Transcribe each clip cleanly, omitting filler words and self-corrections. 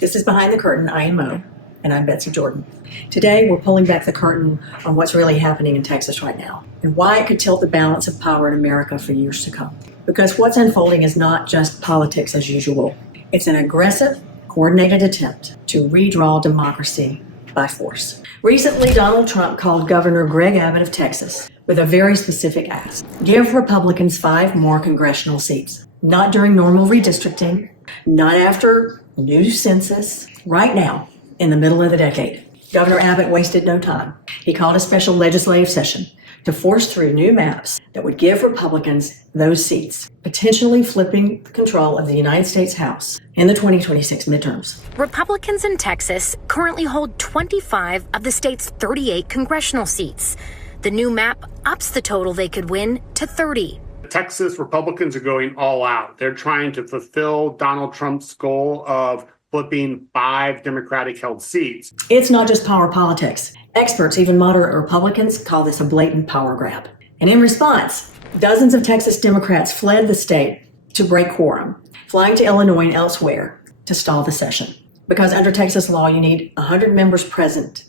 This is Behind the Curtain. I am Mo, and I'm Betsy Jordan. Today, we're pulling back the curtain on what's really happening in Texas right now and why it could tilt the balance of power in America for years to come. Because what's unfolding is not just politics as usual. It's an aggressive, coordinated attempt to redraw democracy by force. Recently, Donald Trump called Governor Greg Abbott of Texas with a very specific ask. Give Republicans 5 more congressional seats. Not during normal redistricting, not after new census, right now, in the middle of the decade. Governor Abbott wasted no time. He called a special legislative session to force through new maps that would give Republicans those seats, potentially flipping control of the United States House in the 2026 midterms. Republicans in Texas currently hold 25 of the state's 38 congressional seats. The new map ups the total they could win to 30. Texas Republicans are going all out. They're trying to fulfill Donald Trump's goal of flipping 5 Democratic-held seats. It's not just power politics. Experts, even moderate Republicans, call this a blatant power grab. And in response, dozens of Texas Democrats fled the state to break quorum, flying to Illinois and elsewhere to stall the session. Because under Texas law, you need 100 members present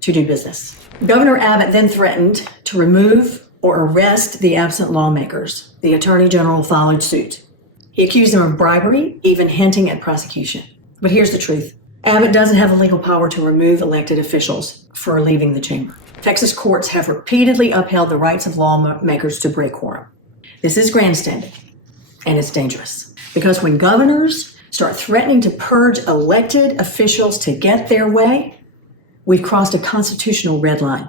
to do business. Governor Abbott then threatened to remove or arrest the absent lawmakers. The Attorney General followed suit. He accused them of bribery, even hinting at prosecution. But here's the truth. Abbott doesn't have the legal power to remove elected officials for leaving the chamber. Texas courts have repeatedly upheld the rights of lawmakers to break quorum. This is grandstanding, and it's dangerous. Because when governors start threatening to purge elected officials to get their way, we've crossed a constitutional red line.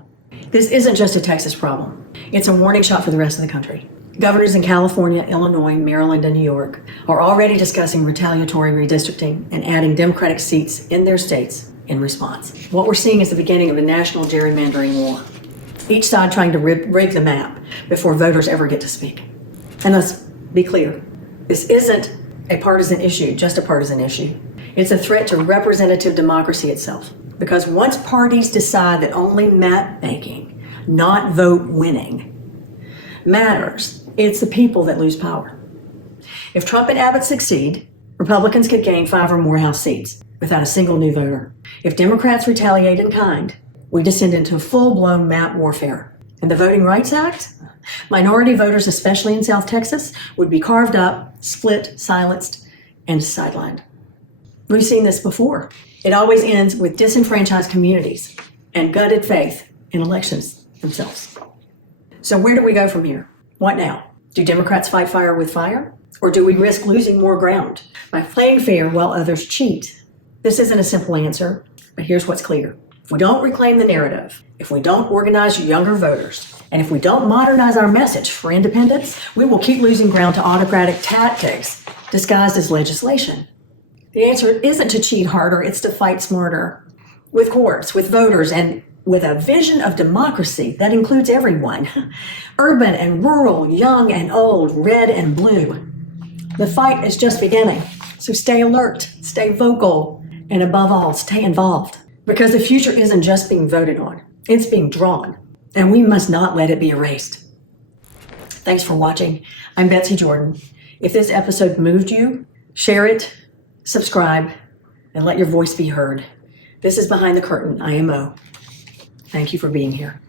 This isn't just a Texas problem. It's a warning shot for the rest of the country. Governors in California, Illinois, Maryland, and New York are already discussing retaliatory redistricting and adding Democratic seats in their states in response. What we're seeing is the beginning of a national gerrymandering war, each side trying to rig the map before voters ever get to speak. And let's be clear, this isn't a partisan issue, just a partisan issue. It's a threat to representative democracy itself. Because once parties decide that only map making, not vote winning, matters, it's the people that lose power. If Trump and Abbott succeed, Republicans could gain 5 or more House seats without a single new voter. If Democrats retaliate in kind, we descend into full-blown map warfare. And the Voting Rights Act? Minority voters, especially in South Texas, would be carved up, split, silenced, and sidelined. We've seen this before. It always ends with disenfranchised communities and gutted faith in elections themselves. So where do we go from here? What now? Do Democrats fight fire with fire? Or do we risk losing more ground by playing fair while others cheat? This isn't a simple answer, but here's what's clear. If we don't reclaim the narrative, if we don't organize younger voters, and if we don't modernize our message for independence, we will keep losing ground to autocratic tactics disguised as legislation. The answer isn't to cheat harder, it's to fight smarter. With courts, with voters, and with a vision of democracy that includes everyone. Urban and rural, young and old, red and blue. The fight is just beginning. So stay alert, stay vocal, and above all, stay involved. Because the future isn't just being voted on, it's being drawn. And we must not let it be erased. Thanks for watching. I'm Betsy Jordan. If this episode moved you, share it, subscribe, and let your voice be heard. This is Behind the Curtain. I am Mo. Thank you for being here.